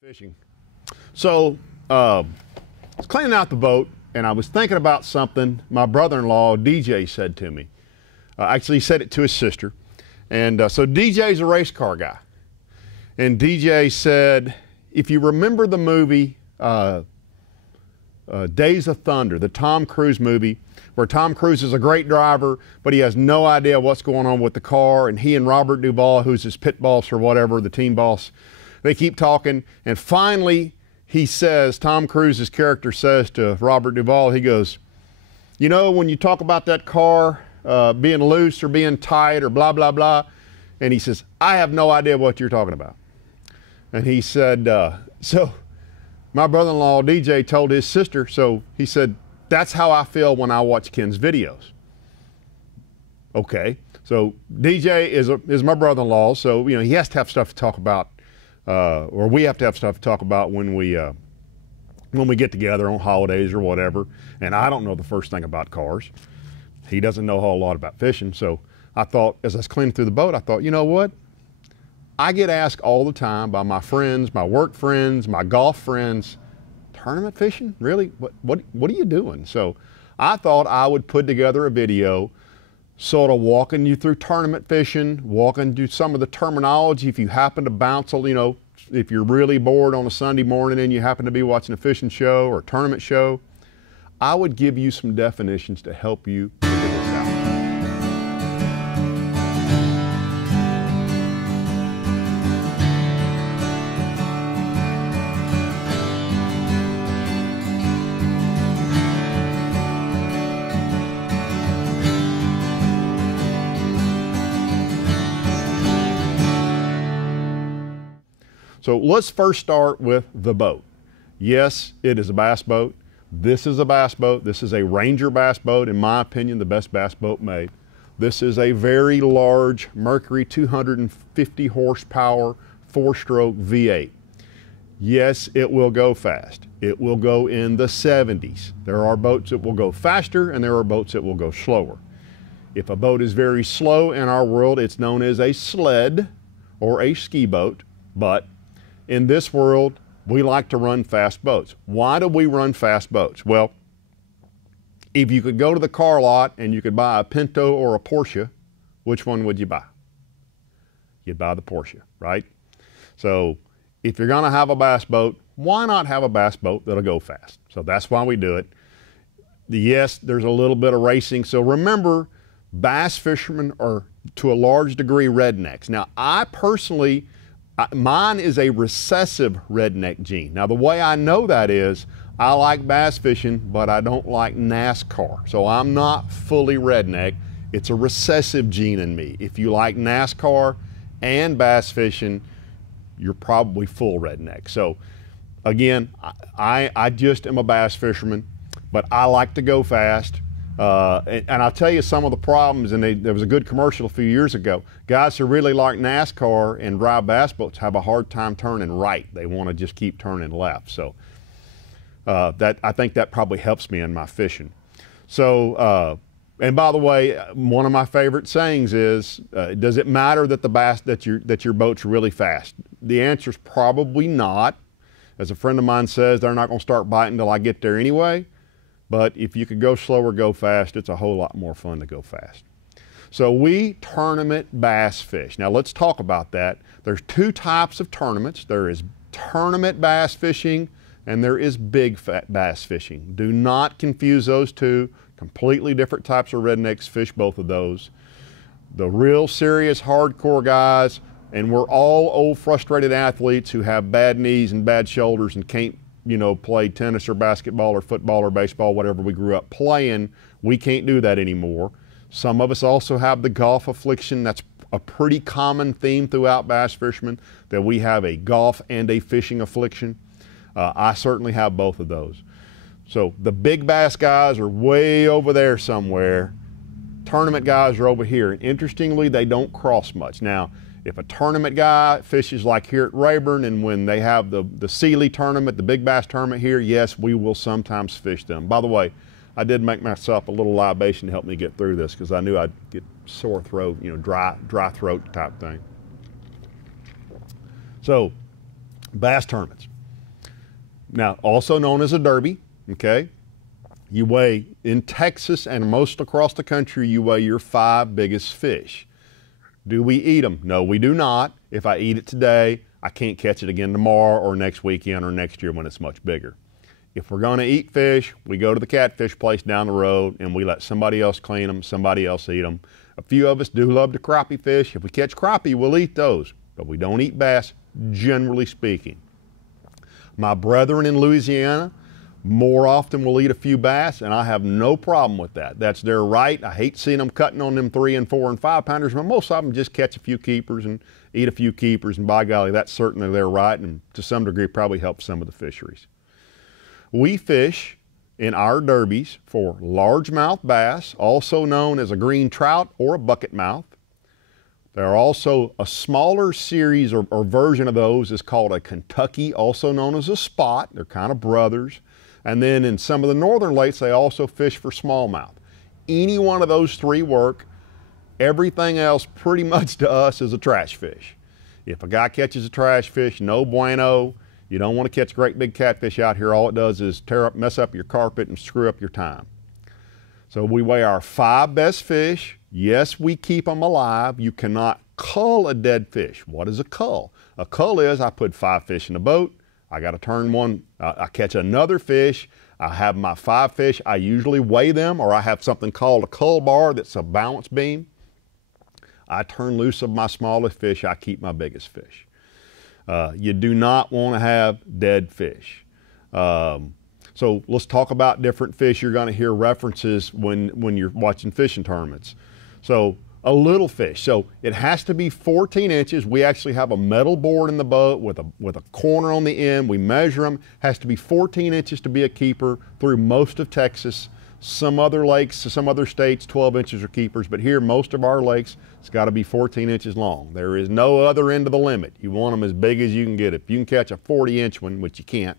Fishing. So, I was cleaning out the boat and I was thinking about something my brother-in-law, DJ, said to me. Actually, he said it to his sister. And so DJ's a race car guy. And DJ said, if you remember the movie Days of Thunder, the Tom Cruise movie, where Tom Cruise is a great driver, but he has no idea what's going on with the car, and he and Robert Duvall, who's his pit boss or whatever, the team boss, they keep talking, and finally he says, Tom Cruise's character says to Robert Duvall, he goes, you know, when you talk about that car being loose or being tight or blah, blah, blah, and he says, I have no idea what you're talking about. And he said, so my brother-in-law, DJ, told his sister, so he said, that's how I feel when I watch Ken's videos. Okay, so DJ is my brother-in-law, so you know he has to have stuff to talk about, or we have to have stuff to talk about when we get together on holidays or whatever. And I don't know the first thing about cars. He doesn't know a whole lot about fishing. So I thought, as I was cleaning through the boat, I thought, you know what? I get asked all the time by my friends, my work friends, my golf friends, tournament fishing? Really? What are you doing? So I thought I would put together a video sort of walking you through tournament fishing, walking through some of the terminology. If you happen to bounce, you know, if you're really bored on a Sunday morning and you happen to be watching a fishing show or a tournament show, I would give you some definitions to help you figure this out. So let's first start with the boat. Yes, it is a bass boat. This is a bass boat. This is a Ranger bass boat, in my opinion, the best bass boat made. This is a very large Mercury 250 horsepower, 4-stroke V8. Yes, it will go fast. It will go in the 70s. There are boats that will go faster and there are boats that will go slower. If a boat is very slow in our world, it's known as a sled or a ski boat, but in this world, we like to run fast boats. Why do we run fast boats? Well, if you could go to the car lot and you could buy a Pinto or a Porsche, which one would you buy? You'd buy the Porsche, right? So if you're gonna have a bass boat, why not have a bass boat that'll go fast? So that's why we do it. Yes, there's a little bit of racing. So remember, bass fishermen are to a large degree rednecks. Now, I personally, mine is a recessive redneck gene. Now, the way I know that is I like bass fishing, but I don't like NASCAR. So I'm not fully redneck. It's a recessive gene in me. If you like NASCAR and bass fishing, you're probably full redneck. So again, I just am a bass fisherman, but I like to go fast. And I'll tell you some of the problems, and there was a good commercial a few years ago. Guys who really like NASCAR and drive bass boats have a hard time turning right. They want to just keep turning left. So I think that probably helps me in my fishing. So, and by the way, one of my favorite sayings is, does it matter that that your boat's really fast? The answer is probably not. As a friend of mine says, they're not going to start biting until I get there anyway. But if you could go slow or go fast, it's a whole lot more fun to go fast. So we tournament bass fish. Now let's talk about that. There's two types of tournaments. There is tournament bass fishing and there is big fat bass fishing. Do not confuse those two. Completely different types of rednecks fish both of those. The real serious hardcore guys, and we're all old frustrated athletes who have bad knees and bad shoulders and can't, you know, play tennis or basketball or football or baseball, whatever we grew up playing. We can't do that anymore. Some of us also have the golf affliction. That's a pretty common theme throughout bass fishermen, that we have a golf and a fishing affliction. I certainly have both of those. So the big bass guys are way over there somewhere. Tournament guys are over here. And interestingly, they don't cross much. Now, if a tournament guy fishes like here at Rayburn, and when they have the Sealy tournament, the big bass tournament here, yes, we will sometimes fish them. By the way, I did make myself a little libation to help me get through this because I knew I'd get sore throat, you know, dry throat type thing. So Bass tournaments. Now, also known as a derby, okay? You weigh, in Texas and most across the country, you weigh your 5 biggest fish. Do we eat them? No, we do not. If I eat it today, I can't catch it again tomorrow or next weekend or next year when it's much bigger. If we're going to eat fish, we go to the catfish place down the road and we let somebody else clean them, somebody else eat them. A few of us do love the crappie fish. If we catch crappie, we'll eat those, but we don't eat bass, generally speaking. My brethren in Louisiana more often will eat a few bass, and I have no problem with that. That's their right. I hate seeing them cutting on them 3 and 4 and 5 pounders, but most of them just catch a few keepers and eat a few keepers, and by golly, that's certainly their right, and to some degree probably helps some of the fisheries. We fish in our derbies for largemouth bass, also known as a green trout or a bucket mouth. There are also a smaller series or version of those is called a Kentucky, also known as a spot. They're kind of brothers. And then in some of the northern lakes, they also fish for smallmouth. Any one of those 3 work. Everything else pretty much to us is a trash fish. If a guy catches a trash fish, no bueno. You don't want to catch great big catfish out here. All it does is mess up your carpet and screw up your time. So we weigh our 5 best fish. Yes, we keep them alive. You cannot cull a dead fish. What is a cull? A cull is I put 5 fish in a boat. I got to turn one. I catch another fish. I have my 5 fish. I usually weigh them, or I have something called a cull bar that's a balance beam. I turn loose of my smallest fish. I keep my biggest fish. You do not want to have dead fish. So let's talk about different fish. You're going to hear references when you're watching fishing tournaments. So a little fish. So it has to be 14 inches. We actually have a metal board in the boat with a corner on the end. We measure them. Has to be 14 inches to be a keeper through most of Texas. Some other lakes, some other states, 12 inches are keepers. But here, most of our lakes, it's got to be 14 inches long. There is no other end of the limit. You want them as big as you can get. If you can catch a 40-inch one, which you can't,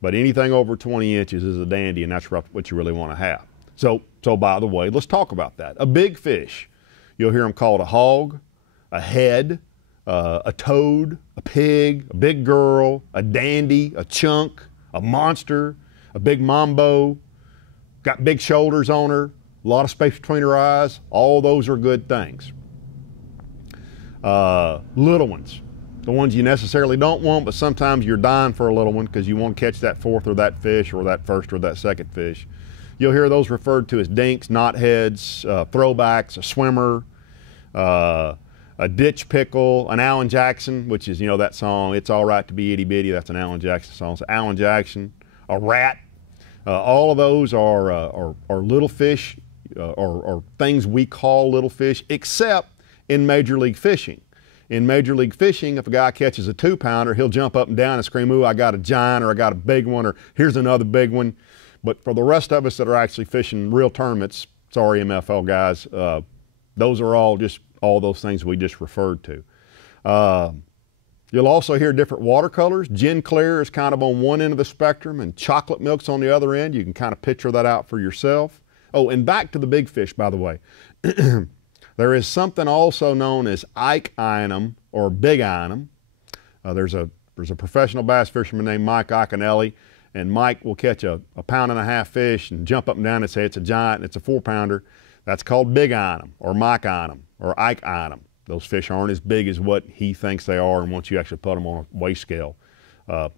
but anything over 20 inches is a dandy, and that's what you really want to have. So by the way, let's talk about that. A big fish, you'll hear them called a hog, a head, a toad, a pig, a big girl, a dandy, a chunk, a monster, a big mambo, got big shoulders on her, a lot of space between her eyes. All those are good things. Little ones. The ones you necessarily don't want, but sometimes you're dying for a little one because you want to catch that 4th or that fish or that 1st or that 2nd fish. You'll hear those referred to as dinks, knotheads, throwbacks, a swimmer, a ditch pickle, an Alan Jackson, which is, you know, that song, It's All Right to Be Itty Bitty. That's an Alan Jackson song. So Alan Jackson, a rat. All of those are little fish or things we call little fish, except in Major League Fishing. In Major League Fishing, if a guy catches a 2-pounder, he'll jump up and down and scream, ooh, I got a giant, or I got a big one, or here's another big one. But for the rest of us that are actually fishing real tournaments, sorry MFL guys, those are all those things we just referred to. You'll also hear different watercolors. Gin Clear is kind of on one end of the spectrum and chocolate milk's on the other end. You can kind of picture that out for yourself. Oh, and back to the big fish, by the way. There is something also known as Ike eyeing 'em or big eyeing 'em. There's a professional bass fisherman named Mike Iaconelli, and Mike will catch a 1.5 pound fish and jump up and down and say it's a giant and it's a 4-pounder. That's called big eyeing 'em or Mike eyeing 'em or Ike eyeing 'em. Those fish aren't as big as what he thinks they are, and once you actually put them on a weigh scale,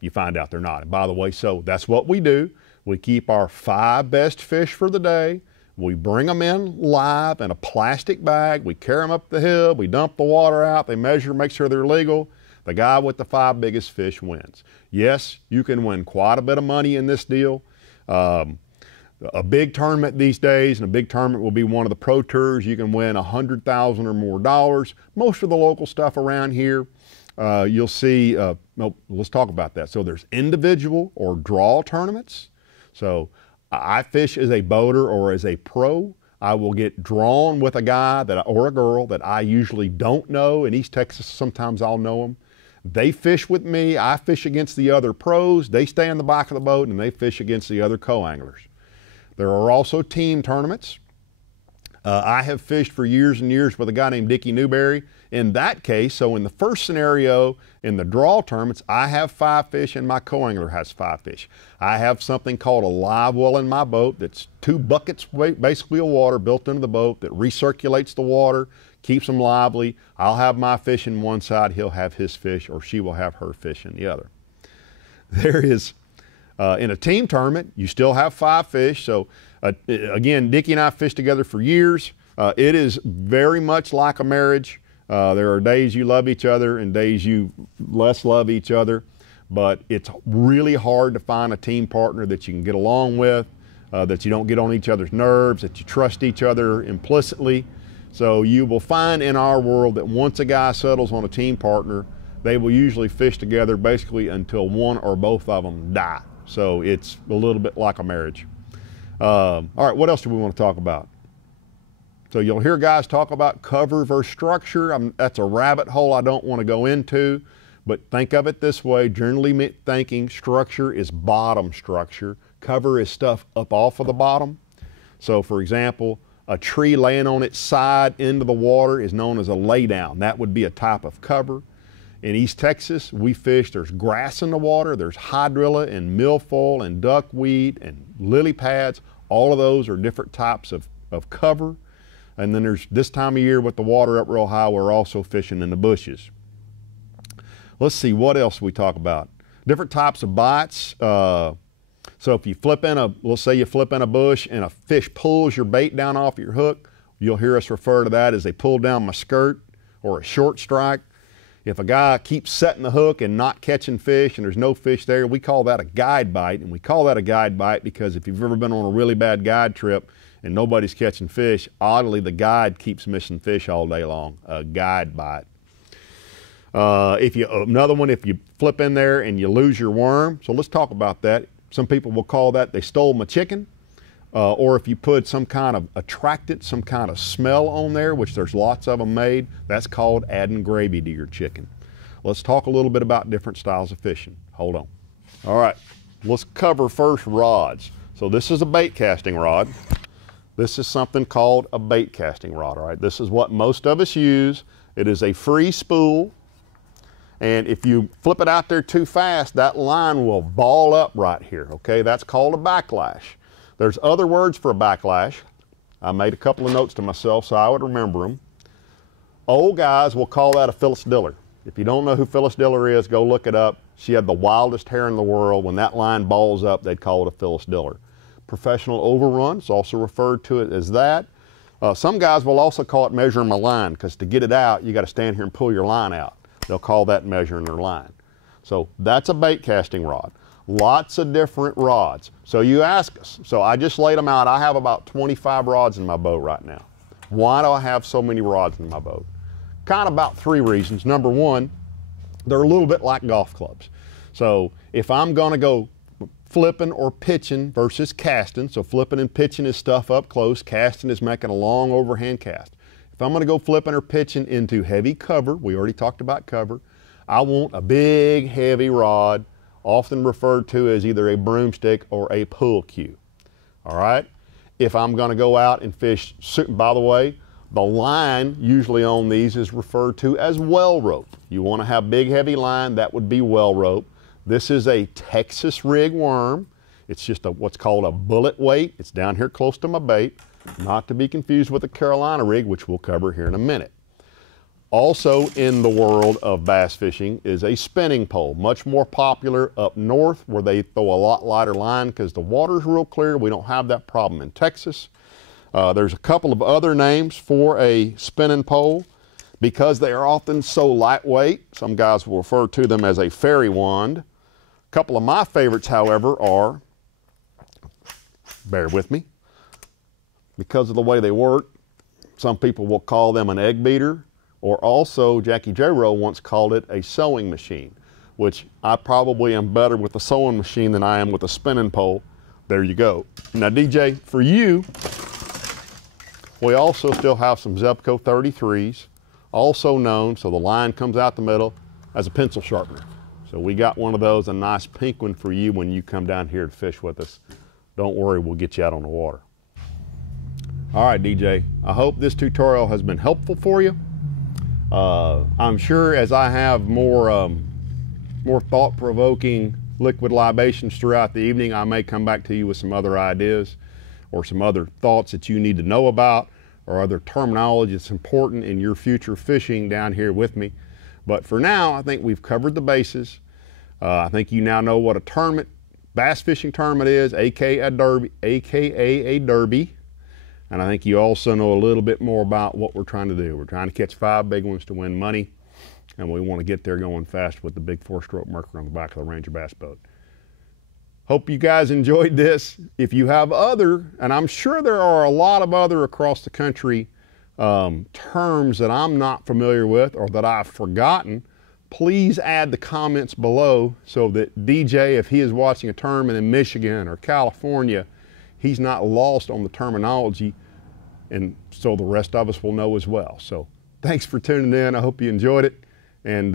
you find out they're not. And by the way, so that's what we do. We keep our 5 best fish for the day. We bring them in live in a plastic bag. We carry them up the hill. We dump the water out. They measure, make sure they're legal. The guy with the 5 biggest fish wins. Yes, you can win quite a bit of money in this deal. A big tournament these days, and a big tournament will be one of the pro tours. You can win $100,000 or more dollars. Most of the local stuff around here, you'll see, let's talk about that. So there's individual or draw tournaments. So I fish as a boater or as a pro. I will get drawn with a guy or a girl that I usually don't know. In East Texas, sometimes I'll know them. They fish with me. I fish against the other pros. They stay in the back of the boat and they fish against the other co-anglers. There are also team tournaments. I have fished for years and years with a guy named Dickie Newberry in that case, so in the first scenario, in the draw tournaments, I have 5 fish and my co-angler has 5 fish. I have something called a live well in my boat that's 2 buckets basically of water built into the boat that recirculates the water, keeps them lively. I'll have my fish in one side, he'll have his fish, or she will have her fish in the other. There is, in a team tournament, you still have 5 fish. So again, Dickie and I fished together for years. It is very much like a marriage. There are days you love each other and days you less love each other, but it's really hard to find a team partner that you can get along with, that you don't get on each other's nerves, that you trust each other implicitly. So you will find in our world that once a guy settles on a team partner, they will usually fish together basically until one or both of them die. So it's a little bit like a marriage. All right, what else do we want to talk about? So you'll hear guys talk about cover versus structure. That's a rabbit hole I don't want to go into, but think of it this way. Generally thinking structure is bottom structure. Cover is stuff up off of the bottom. So for example, a tree laying on its side into the water is known as a laydown. That would be a type of cover. In East Texas, we fish, there's grass in the water, there's hydrilla and milfoil and duckweed and lily pads. All of those are different types of cover. And then there's this time of year with the water up real high, we're also fishing in the bushes. Let's see, what else we talk about? Different types of bites. So if you flip in let's say you flip in a bush and a fish pulls your bait down off your hook, you'll hear us refer to that as they pull down my skirt or a short strike. If a guy keeps setting the hook and not catching fish and there's no fish there, we call that a guide bite. And we call that a guide bite because if you've ever been on a really bad guide trip and nobody's catching fish, oddly the guide keeps missing fish all day long, a guide bite. Another one, if you flip in there and you lose your worm, so let's talk about that. Some people will call that they stole my chicken. Or if you put some kind of attractant, some kind of smell on there, which there's lots of them made, that's called adding gravy to your chicken. Let's talk a little bit about different styles of fishing. Hold on. All right, let's cover first rods. So this is a bait casting rod. This is something called a bait casting rod, all right? This is what most of us use. It is a free spool. And if you flip it out there too fast, that line will ball up right here, okay? That's called a backlash. There's other words for a backlash. I made a couple of notes to myself so I would remember them. Old guys will call that a Phyllis Diller. If you don't know who Phyllis Diller is, go look it up. She had the wildest hair in the world. When that line balls up, they'd call it a Phyllis Diller. Professional overrun is also referred to it as that. Some guys will also call it measuring my line because to get it out, you got to stand here and pull your line out. They'll call that measuring their line. So that's a bait casting rod. Lots of different rods. So you ask us, so I just laid them out. I have about 25 rods in my boat right now. Why do I have so many rods in my boat? Kind of about 3 reasons. Number one, they're a little bit like golf clubs. So if I'm gonna go flipping or pitching versus casting, so flipping and pitching is stuff up close, casting is making a long overhand cast. If I'm gonna go flipping or pitching into heavy cover, we already talked about cover, I want a big heavy rod, often referred to as either a broomstick or a pool cue. All right? If I'm gonna go out and fish, by the way, the line usually on these is referred to as well rope. You wanna have big heavy line, that would be well rope. This is a Texas rig worm. It's just what's called a bullet weight. It's down here close to my bait, not to be confused with a Carolina rig, which we'll cover here in a minute. Also in the world of bass fishing is a spinning pole, much more popular up north where they throw a lot lighter line because the water's real clear. We don't have that problem in Texas. There's a couple of other names for a spinning pole because they are often so lightweight. Some guys will refer to them as a fairy wand. A couple of my favorites, however, are, bear with me, because of the way they work, some people will call them an egg beater. Or also, Jackie J. Rowe once called it a sewing machine, which I probably am better with a sewing machine than I am with a spinning pole. There you go. Now, DJ, for you, we also still have some Zebco 33s, also known, so the line comes out the middle, as a pencil sharpener. So we got one of those, a nice pink one for you when you come down here to fish with us. Don't worry, we'll get you out on the water. All right, DJ, I hope this tutorial has been helpful for you. I'm sure as I have more thought-provoking liquid libations throughout the evening, I may come back to you with some other ideas or some other thoughts that you need to know about, or other terminology that's important in your future fishing down here with me. But for now, I think we've covered the bases. I think you now know what a tournament, bass fishing tournament is, aka a derby. And I think you also know a little bit more about what we're trying to do. We're trying to catch 5 big ones to win money, and we want to get there going fast with the big 4-stroke Mercury on the back of the Ranger bass boat. Hope you guys enjoyed this. If you have other, and I'm sure there are a lot of other across the country terms that I'm not familiar with or that I've forgotten, please add the comments below so that DJ, if he is watching a tournament in Michigan or California, he's not lost on the terminology, and so the rest of us will know as well. So thanks for tuning in. I hope you enjoyed it. And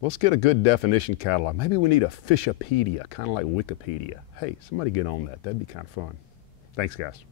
let's get a good definition catalog. Maybe we need a Fishopedia, kind of like Wikipedia. Hey, somebody get on that. That'd be kind of fun. Thanks, guys.